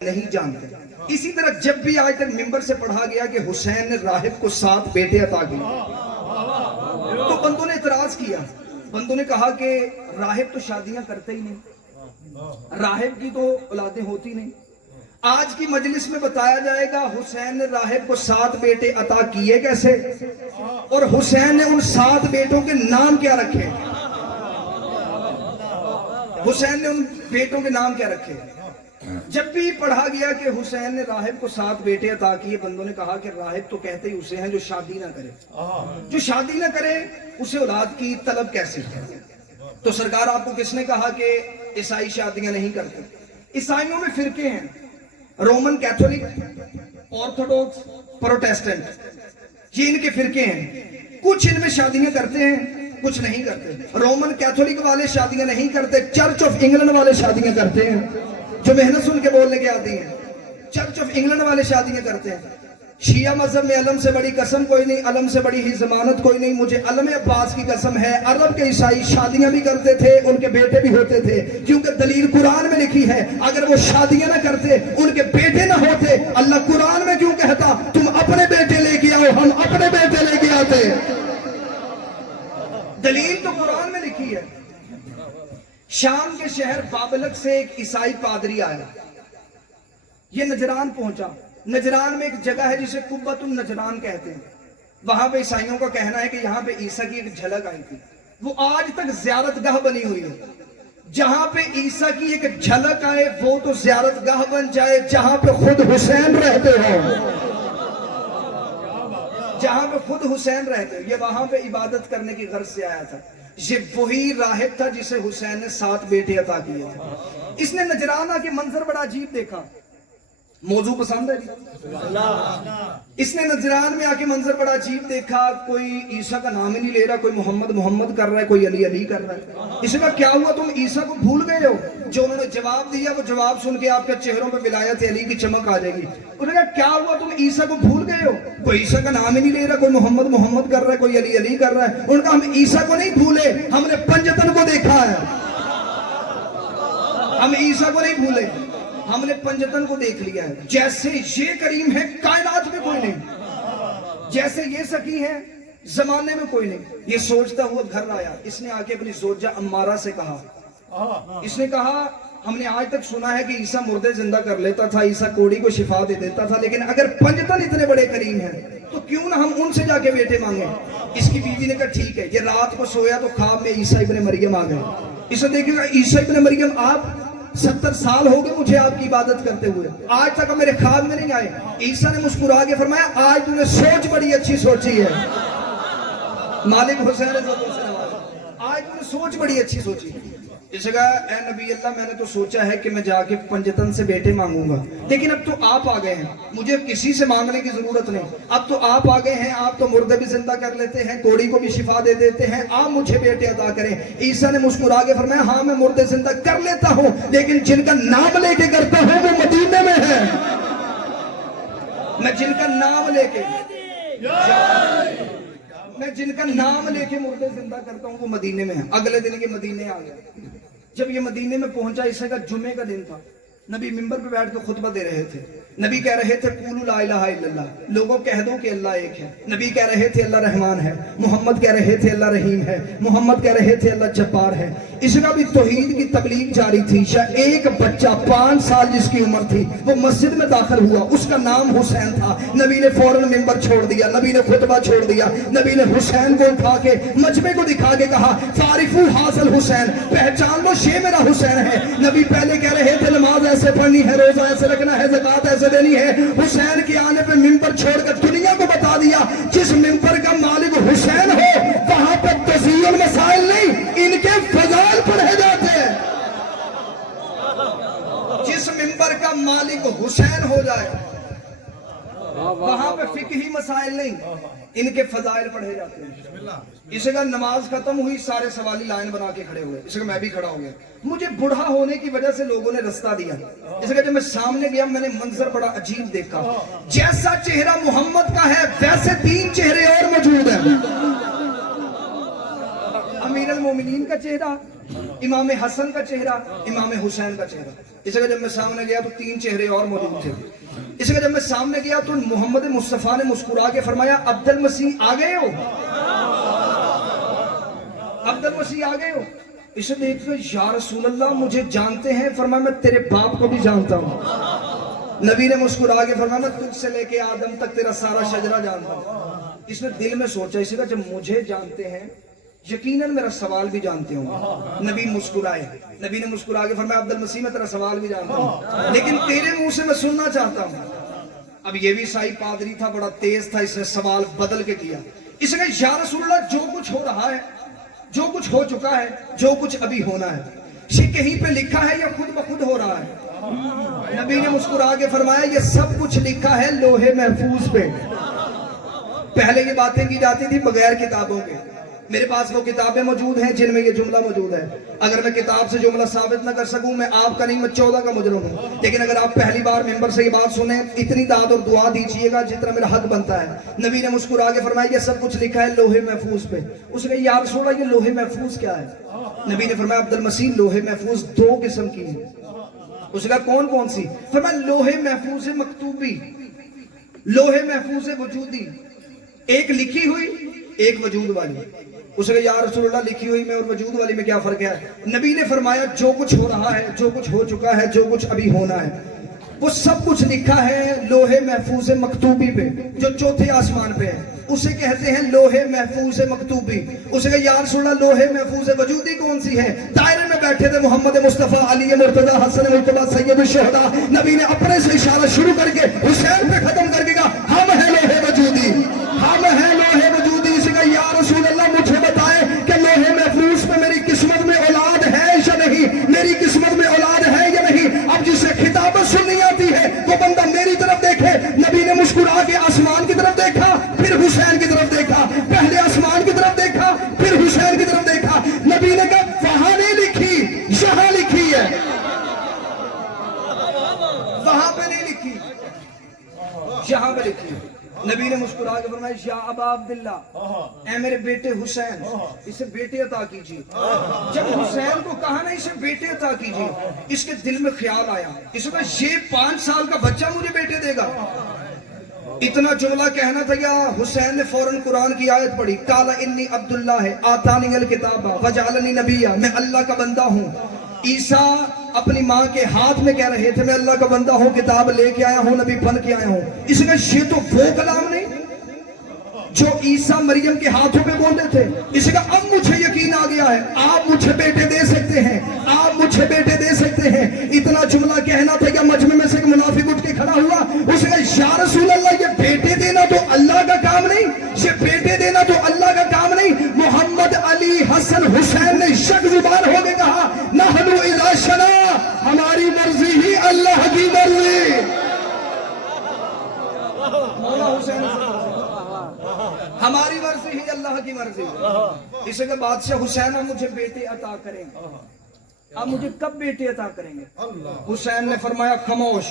نہیں جانتے. اسی طرح جب بھی آج تک ممبر سے پڑھا گیا کہ حسین نے راہب کو 7 بیٹے عطا کیے تو بندوں نے اعتراض کیا. بندوں نے کہا کہ راہب تو شادیاں کرتے ہی نہیں, راہب کی تو اولادیں ہوتی نہیں. آج کی مجلس میں بتایا جائے گا حسین نے راہب کو 7 بیٹے عطا کیے کیسے, اور حسین نے ان 7 بیٹوں کے نام کیا رکھے. حسین نے ان بیٹوں کے نام کیا رکھے. جب بھی پڑھا گیا کہ حسین نے راہب کو 7 بیٹے عطا کیے, بندوں نے کہا کہ راہب تو کہتے ہی اسے ہیں جو شادی نہ کرے, جو شادی نہ کرے اسے اولاد کی طلب کیسے ہے. تو سرکار آپ کو کس نے کہا کہ عیسائی شادیاں نہیں کرتے. عیسائیوں میں فرقے ہیں, رومن کیتھولک, آرتھوڈاکس, پروٹیسٹنٹ, یہ ان کے فرقے ہیں. کچھ ان میں شادیاں کرتے ہیں, کچھ نہیں کرتے. رومن کیتھولک والے شادیاں نہیں کرتے, چرچ آف انگلینڈ والے شادیاں کرتے ہیں, جو محنت سن کے بولنے کے آتی ہیں. چرچ آف انگلینڈ والے شادیاں کرتے ہیں. شیعہ مذہب میں علم سے بڑی قسم کوئی نہیں, علم سے بڑی ہی ضمانت کوئی نہیں. مجھے علم عباس کی قسم ہے, عرب کے عیسائی شادیاں بھی کرتے تھے, ان کے بیٹے بھی ہوتے تھے, کیونکہ دلیل قرآن میں لکھی ہے. اگر وہ شادیاں نہ کرتے, ان کے بیٹے نہ ہوتے, اللہ قرآن میں کیوں کہتا تم اپنے بیٹے لے کے آؤ, ہم اپنے بیٹے لے کے آتے. دلیل تو قرآن میں لکھی ہے. شام کے شہر بابلک سے ایک عیسائی پادری آیا, یہ نجران پہنچا. نجران میں ایک جگہ ہے جسے قبۃ النجران کہتے ہیں. وہاں پہ عیسائیوں کا کہنا ہے کہ یہاں پہ عیسیٰ کی ایک جھلک آئی تھی. وہ آج تک زیارت گاہ بنی ہوئی ہے. جہاں پہ عیسیٰ کی ایک جھلک آئے وہ تو زیارت گاہ بن جائے. جہاں پہ خود حسین رہتے ہو, جہاں پہ خود حسین رہتے ہو. یہ وہاں پہ عبادت کرنے کی غرض سے آیا تھا. یہ وہی راہب تھا جسے حسین نے 7 بیٹے عطا کیے تھے. اس نے نجرانہ کے منظر بڑا عجیب دیکھا. موضوع پسند ہے جی؟ اس نے نجران میں آ کے منظر بڑا عجیب دیکھا. کوئی عیسیٰ کا نام ہی نہیں لے رہا, کوئی محمد محمد کر رہا ہے, کوئی علی علی کر رہا ہے. اس نے کہا کیا ہوا, تم عیسیٰ کو بھول گئے ہو؟ جو انہوں نے جواب دیا وہ جواب سن کے آپ کے چہروں پہ ولایت علی کی چمک آ جائے گی. انہوں نے کہا کیا ہوا, تم عیسیٰ کو بھول گئے ہو؟ کوئی عیسیٰ کا نام ہی نہیں لے رہا, کوئی محمد محمد کر رہا ہے, کوئی علی علی کر رہا ہے. انہوں نے کہا ہم عیسیٰ کو نہیں بھولے, ہم نے پنجتن کو دیکھا ہے. ہم عیسیٰ کو نہیں بھولے, ہم نے پنجتن کو دیکھ لیا ہے. جیسے یہ کریم ہے کائنات میں کوئی نہیں, جیسے یہ سکی ہے زمانے میں کوئی نہیں. یہ سوچتا ہوا گھر آیا. اس نے آ کے اپنی زوجہ عمارہ سے کہا, اس نے کہا ہم نے آج تک سنا ہے کہ عیسیٰ مردے زندہ کر لیتا تھا, عیسیٰ کوڑی کو شفا دے دیتا تھا, لیکن اگر پنجتن اتنے بڑے کریم ہیں تو کیوں نہ ہم ان سے جا کے بیٹے مانگیں. اس کی بیوی نے کہا ٹھیک ہے. یہ رات کو سویا تو خواب میں عیسیٰ ابن مریم آ گئے. اسے دیکھے گا عیسیٰ ابن مریم آپ 70 سال ہو گئے مجھے آپ کی عبادت کرتے ہوئے, آج تک میرے خواب میں نہیں آئے. عیسیٰ نے مسکرا کے فرمایا آج تم نے سوچ بڑی اچھی سوچی ہے. مالک حسین آج تم نے سوچ بڑی اچھی سوچی. اس نے کہا اے نبی اللہ میں نے تو سوچا ہے کہ میں جا کے پنجتن سے بیٹے مانگوں گا, لیکن اب تو آپ آ گئے ہیں, مجھے کسی سے مانگنے کی ضرورت نہیں. اب تو آپ آ گئے ہیں, آپ تو مردے بھی زندہ کر لیتے ہیں, کوڑی کو بھی شفا دے دیتے ہیں, آپ مجھے بیٹے عطا کریں. عیسیٰ نے مسکرا کے فرمایا ہاں میں مردے زندہ کر لیتا ہوں, لیکن جن کا نام لے کے کرتا ہوں وہ مدینے میں ہے. میں جن کا نام لے کے مردے زندہ کرتا ہوں وہ مدینے میں ہے. اگلے دن یہ مدینے آ گئے. جب یہ مدینے میں پہنچا, اس کا جمعے کا دن تھا. نبی منبر پہ بیٹھ کے خطبہ دے رہے تھے. نبی کہہ رہے تھے قولوا لا الہ الا اللہ, لوگوں کہہ دو کہ اللہ ایک ہے. نبی کہہ رہے تھے اللہ رحمان ہے. محمد کہہ رہے تھے اللہ رحیم ہے. محمد کہہ رہے تھے اللہ جبار ہے. اس کا بھی توحید کی تبلیغ جاری تھی. ایک بچہ 5 سال جس کی عمر تھی وہ مسجد میں داخل ہوا, اس کا نام حسین تھا. نبی نے فوراً منبر چھوڑ دیا, نبی نے خطبہ چھوڑ دیا. نبی نے حسین کو اٹھا کے مجمع کو دکھا کے کہا فارفو حاصل حسین, پہچان لو یہ میرا حسین ہے. نبی پہلے کہہ رہے تھے نماز ایسے پڑھنی ہے, روزہ ایسے رکھنا ہے, زکات ایسے دینی ہے. حسین کے آنے پہ منبر چھوڑ کر دنیا کو بتا دیا جس منبر کا مالک حسین ہو وہاں پر تزیین المسائل نہیں, ان کے فضائل پڑھے جاتے ہیں. جس منبر کا مالک حسین ہو جائے وہاں پہ فقہی مسائل نہیں, ان کے فضائل پڑھے جاتے ہیں. اسے کہا نماز ختم ہوئی, سارے سوالی لائن بنا کے کھڑے ہوئے. اسے کہا میں بھی کھڑا ہو گیا. مجھے بڑھا ہونے کی وجہ سے لوگوں نے رستہ دیا. اسے کہا جب میں سامنے گیا میں نے منظر بڑا عجیب دیکھا. جیسا چہرہ محمد کا ہے ویسے 3 چہرے اور موجود ہیں. امیر المومنین کا چہرہ, امام حسن کا چہرہ، امام حسین کا چہرہ. اس کا جب میں سامنے گیا تو 3 چہرے اور موجود تھے. اس کا جب میں سامنے گیا تو محمد مصطفیٰ نے مسکرا کے فرمایا عبد المسیح آ گئے ہو، عبد المسیح آ گئے ہو. اسے دیکھ کر یا رسول اللہ مجھے جانتے ہیں؟ فرمایا میں تیرے باپ کو بھی جانتا ہوں. نبی نے مسکرا کے فرمایا میں تجھ سے لے کے آدم تک تیرا سارا شجرہ جانتا ہوں. اس نے دل میں سوچا، اسی کا جب مجھے جانتے ہیں یقیناً میرا سوال بھی جانتے ہوں. نبی مسکرائے، نبی نے مسکرا کے فرمایا عبد المسیح میں تیرا سوال بھی جانتا ہوں، لیکن تیرے منہ سے میں سننا چاہتا ہوں. اب یہ بھی عیسائی پادری تھا، بڑا تیز تھا، اس نے سوال بدل کے کیا. اس نے یا رسول اللہ جو کچھ ہو رہا ہے، جو کچھ ہو چکا ہے، جو کچھ ابھی ہونا ہے، یہ کہیں پہ لکھا ہے یا خود بخود ہو رہا ہے؟ نبی نے مسکرا کے فرمایا یہ سب کچھ لکھا ہے لوح محفوظ پہ. پہلے یہ باتیں کی جاتی تھی بغیر کتابوں کے. میرے پاس وہ کتابیں موجود ہیں جن میں یہ جملہ موجود ہے. اگر میں کتاب سے جملہ ثابت نہ کر سکوں میں آپ کا نہیں، میں 14 کا مجرم ہوں. لیکن اگر آپ پہلی بار ممبر سے یہ بات سنیں اتنی داد اور دعا دیجئے گا جتنا میرا حق بنتا ہے. نبی نے مسکرا کے فرمایا یہ سب کچھ لکھا ہے لوح محفوظ پہ. اس نے کہا یا رسول اللہ یہ لوح محفوظ کیا ہے؟ نبی نے فرمایا عبد المسیح لوح محفوظ 2 قسم کی ہے. اس نے کہا کون کون سی؟ فرمایا لوح محفوظ مکتوبی، لوح محفوظ وجودی، ایک لکھی ہوئی ایک وجود والی. اس نے کہا یا رسول اللہ لکھی ہوئی میں اور وجود والی میں کیا فرق ہے؟ نبی نے فرمایا جو کچھ ہو رہا ہے، جو کچھ ہو چکا ہے، جو کچھ ابھی ہونا ہے، وہ سب کچھ لکھا ہے لوح محفوظ مکتوبی پہ جو 4تھے آسمان پہ ہے. اسے کہتے ہیں لوح محفوظ مکتوبی. اس نے کہا یا رسول اللہ لوح محفوظ وجودی کون سی ہے؟ دائرے میں بیٹھے تھے محمد مصطفیٰ، علی مرتضیٰ، حسن مرتضیٰ، سید الشہداء. نبی نے اپنے سے اشارہ شروع کر کے حسین پہ ختم کر کے کہا ہم ہیں لوح وجودی، ہم ہیں لوح وجودی. اسے کہا یا رسول اللہ مجھے بتائیں کہ لوح محفوظ پہ میری قسمت میں اولاد ہے یا نہیں، میری قسمت میں اولاد ہے یا نہیں. اب جسے خطابت سننی آتی ہے وہ بندہ میری طرف دیکھے. نبی نے مسکرا کے آسمان کی طرف دیکھا پھر حسین کی طرف دیکھا، پہلے آسمان کی طرف دیکھا پھر حسین کی طرف دیکھا. نبی نے کہا وہاں نہیں لکھی یہاں لکھی ہے، وہاں پہ نہیں لکھی یہاں پہ لکھی. نبی نے مسکرا کے فرمایا یا ابا عبداللہ، اے میرے بیٹے حسین اسے بیٹے عطا کیجیے. جب حسین کو کہا نا اسے بیٹے عطا کیجیے، اس کے دل میں خیال آیا، اس نے کہا یہ 5 سال کا بچہ مجھے بیٹے دے گا. اتنا جملہ کہنا تھا یا حسین نے فوراً قرآن کی آیت پڑھی قال انی عبداللہ آتانی الکتاب وجعلنی نبیا، میں اللہ کا بندہ ہوں. عیسیٰ اپنی ماں کے ہاتھ میں کہہ رہے تھے میں اللہ کا بندہ ہوں، کتاب لے کے آیا ہوں، نبی بن کے آیا ہوں. اس نے یہ تو وہ کلام نہیں جو عیسیٰ مریم کے ہاتھوں پہ بولتے تھے. اس کا اب مجھے یقین آ گیا ہے آپ مجھے بیٹے دے سکتے ہیں، آپ مجھے بیٹے دے سکتے ہیں. اتنا جملہ کہنا تھا یا مجمع میں سے ایک منافق اٹھ کے کھڑا ہوا. اس نے کہا یا رسول اللہ یہ بیٹے دینا تو اللہ کا کام نہیں، یہ بیٹے دینا تو اللہ کا کام نہیں. محمد علی حسن حسین نے یک زبان ہو کے کہا نحن اذا شنا، ہماری مرضی ہی اللہ کی مرضی. مولا حسین ہماری مرضی ہی اللہ کی مرضی. اسے کہ بادشاہ حسین اب مجھے بیٹے عطا کریں گے. اب مجھے کب بیٹے عطا کریں گے؟ حسین نے فرمایا خاموش.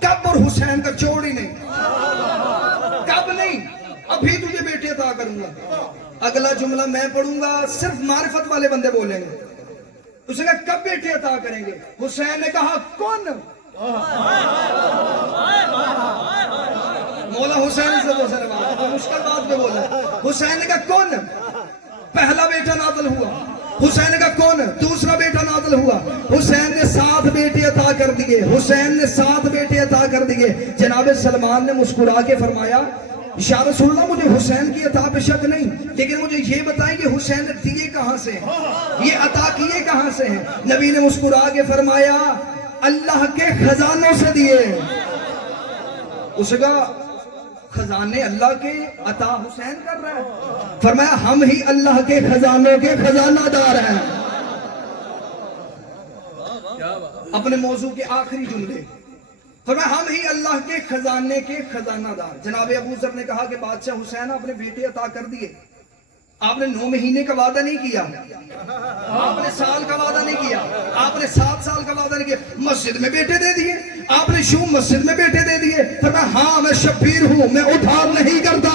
کب اور حسین کا جوڑ ہی نہیں، کب نہیں، ابھی تجھے بیٹے عطا کروں گا. اگلا جملہ میں پڑھوں گا صرف معرفت والے بندے بولیں گے. اسے کہا کب بیٹے عطا کریں گے؟ حسین نے کہا کون؟ مولا حسین سے مشکل بات پہ بولا. حسین نے کہا کون؟ پہلا بیٹا نازل ہوا. حسین نے کہا کون؟ دوسرا بیٹا نازل ہوا. حسین نے 7 بیٹے عطا کر دیے. حسین نے 7 بیٹے عطا کر دیے. جناب سلمان نے مسکرا کے فرمایا یا رسول اللہ مجھے حسین کی عطا پہ شک نہیں، لیکن مجھے یہ بتائیں کہ حسین دیے کہاں سے ہیں، یہ عطا کیے کہاں سے ہیں؟ نبی نے مسکرا کے فرمایا اللہ کے خزانوں سے دیے. اس کا خزانے اللہ کے عطا حسین کر رہا ہے. فرمایا ہم ہی اللہ کے خزانوں کے خزانہ دار ہیں. اپنے موضوع کے آخری جملے فرمایا ہم ہی اللہ کے خزانے کے خزانہ دار. جناب ابو ذر نے کہا کہ بادشاہ حسین اپنے بیٹے عطا کر دیے، آپ نے 9 مہینے کا وعدہ نہیں کیا، آپ نے سال کا وعدہ نہیں کیا، آپ نے 7 سال کا وعدہ نہیں کیا، مسجد میں بیٹے دے دیے آپ نے. شو مسجد میں بیٹے دے دیے؟ فرمایا ہاں میں شبیر ہوں، میں ادھار نہیں کرتا.